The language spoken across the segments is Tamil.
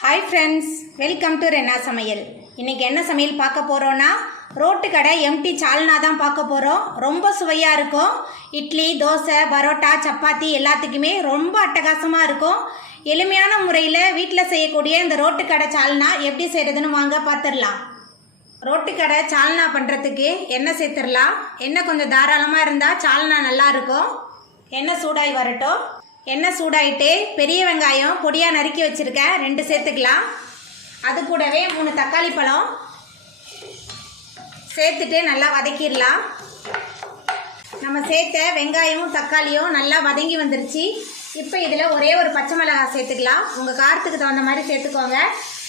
हाय फ्रेंड्स वेलकम टू रेना समयल इनके என்ன சமையல் பார்க்க போறோம்னா ரோட்டு கடை எம்டி சால்னா தான் பார்க்க போறோம். ரொம்ப சுவையா இருக்கும். இட்லி, தோசை, பரோட்டா, சப்பாத்தி எல்லாத்துக்குமே ரொம்ப அட்டகாசமா இருக்கும். எளிமையான முறையில் வீட்டில் செய்யக்கூடிய இந்த ரோட்டு கடை சால்னா எப்படி செய்யறதுன்னு வாங்க பார்த்துடலாம். ரோட்டு கடை சால்னா பண்ணுறதுக்கு எண்ணெய் சேர்த்துடலாம். எண்ணெய் கொஞ்சம் தாராளமாக இருந்தால் சால்னா நல்லா இருக்கும். எண்ணெய் சூடாகி வரட்டும். எண்ணெய் சூடாயிட்டு பெரிய வெங்காயம் பொடியாக நறுக்கி வச்சுருக்கேன் 2 சேர்த்துக்கலாம். அது கூடவே 3 தக்காளி பழம் சேர்த்துட்டு நல்லா வதக்கிடலாம். நம்ம சேர்த்த வெங்காயமும் தக்காளியும் நல்லா வதங்கி வந்துருச்சு. இப்போ இதில் ஒரே ஒரு பச்சை மிளகாய் சேர்த்துக்கலாம். உங்கள் காரத்துக்கு தகுந்த மாதிரி சேர்த்துக்கோங்க.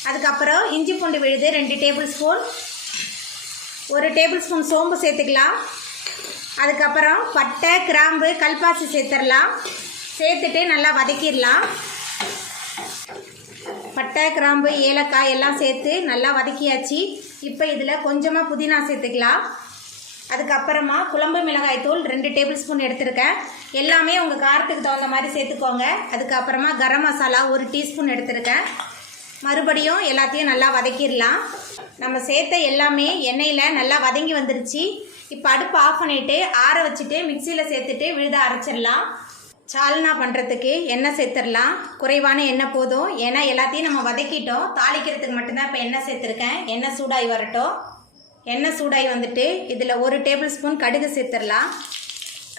அதுக்கப்புறம் இஞ்சி பூண்டு விழுது 2 டேபிள் ஸ்பூன், 1 டேபிள் ஸ்பூன் சோம்பு சேர்த்துக்கலாம். அதுக்கப்புறம் பட்டை, கிராம்பு, கல்பாசி சேர்த்துடலாம். சேர்த்துட்டு நல்லா வதக்கிடலாம். பட்டை, கிராம்பு, ஏலக்காய் எல்லாம் சேர்த்து நல்லா வதக்கியாச்சு. இப்போ இதில் கொஞ்சமாக புதினா சேர்த்துக்கலாம். அதுக்கப்புறமா குழம்பு மிளகாய் தூள் 2 டேபிள் ஸ்பூன் எடுத்துருக்கேன். எல்லாமே உங்கள் காரத்துக்கு தகுந்த மாதிரி சேர்த்துக்கோங்க. அதுக்கப்புறமா கரம் மசாலா 1 டீஸ்பூன் எடுத்துருக்கேன். மறுபடியும் எல்லாத்தையும் நல்லா வதக்கிடலாம். நம்ம சேர்த்த எல்லாமே எண்ணெயில் நல்லா வதங்கி வந்துருச்சு. இப்போ அடுப்பு ஆஃப் பண்ணிவிட்டு ஆற வச்சுட்டு மிக்சியில் சேர்த்துட்டு விழுத அரைச்சிடலாம். சால்னா பண்ணுறதுக்கு எண்ணெய் சேர்த்துடலாம். குறைவான எண்ணெய் போதும், ஏன்னா எல்லாத்தையும் நம்ம வதக்கிட்டோம். தாளிக்கிறதுக்கு மட்டும்தான் இப்போ எண்ணெய் சேர்த்துருக்கேன். எண்ணெய் சூடாகி வரட்டும். எண்ணெய் சூடாகி வந்துட்டு இதில் 1 டேபிள் ஸ்பூன் கடுகு சேர்த்துடலாம்.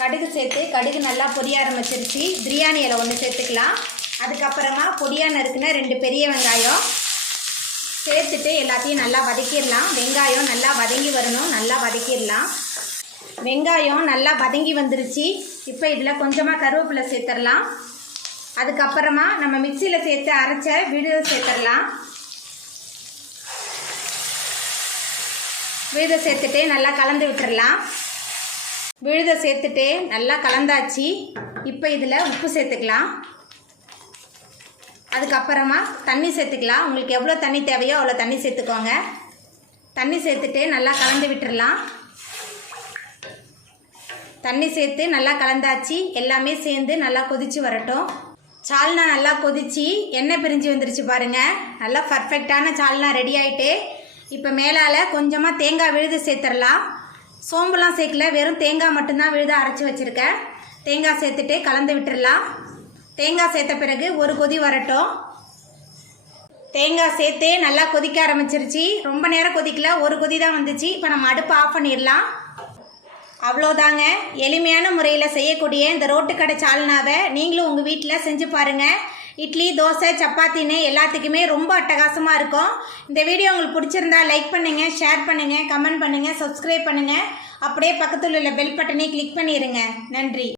கடுகு சேர்த்து கடுகு நல்லா பொரிய ஆரம்பிச்சிருச்சு. பிரியாணி இலை 1 சேர்த்துக்கலாம். அதுக்கப்புறமா பொடியாக நறுக்குன 2 பெரிய வெங்காயம் சேர்த்துட்டு எல்லாத்தையும் நல்லா வதக்கிடலாம். வெங்காயம் நல்லா வதங்கி வரணும். நல்லா வதக்கிடலாம். வெங்காயம் நல்லா வதங்கி வந்துருச்சு. இப்போ இதில் கொஞ்சமாக கருவேப்பிலை சேர்த்துடலாம். அதுக்கப்புறமா நம்ம மிக்சியில் சேர்த்து அரைச்ச விழுதை சேர்த்துடலாம். விழுதை சேர்த்துட்டு நல்லா கலந்து விட்டுடலாம். விழுதை சேர்த்துட்டு நல்லா கலந்தாச்சு. இப்போ இதில் உப்பு சேர்த்துக்கலாம். அதுக்கப்புறமா தண்ணி சேர்த்துக்கலாம். உங்களுக்கு எவ்வளோ தண்ணி தேவையோ அவ்வளோ தண்ணி சேர்த்துக்கோங்க. தண்ணி சேர்த்துட்டு நல்லா கலந்து விட்டுடலாம். தண்ணி சேர்த்து நல்லா கலந்தாச்சு. எல்லாமே சேர்ந்து நல்லா கொதிச்சு வரட்டும். சால்னா நல்லா கொதிச்சு எண்ணெய் பிரிஞ்சு வந்துருச்சு பாருங்கள். நல்லா பர்ஃபெக்டான சால்னா ரெடி ஆகிட்டு இப்போ மேலால் கொஞ்சமாக தேங்காய் விழுது சேர்த்துடலாம். சோம்புலாம் சேர்க்கல, வெறும் தேங்காய் மட்டும்தான் விழுத அரைச்சி வச்சுருக்கேன். தேங்காய் சேர்த்துட்டு கலந்து விட்டுடலாம். தேங்காய் சேர்த்த பிறகு ஒரு கொதி வரட்டும். தேங்காய் சேர்த்து நல்லா கொதிக்க ஆரம்பிச்சிருச்சு. ரொம்ப நேரம் கொதிக்கல, ஒரு கொதி தான் வந்துச்சு. இப்போ நம்ம அடுப்பு ஆஃப் பண்ணிடலாம். அவ்வளோதாங்க. எளிமையான முறையில் செய்யக்கூடிய இந்த ரோட்டு கடை சால்னாவை நீங்களும் உங்கள் வீட்டில் செஞ்சு பாருங்கள். இட்லி, தோசை, சப்பாத்தின்னு எல்லாத்துக்குமே ரொம்ப அட்டகாசமாக இருக்கும். இந்த வீடியோ உங்களுக்கு பிடிச்சிருந்தா லைக் பண்ணுங்கள், ஷேர் பண்ணுங்கள், கமெண்ட் பண்ணுங்கள், சப்ஸ்கிரைப் பண்ணுங்கள். அப்படியே பக்கத்தில் உள்ள பெல் பட்டனை கிளிக் பண்ணிடுங்க. நன்றி.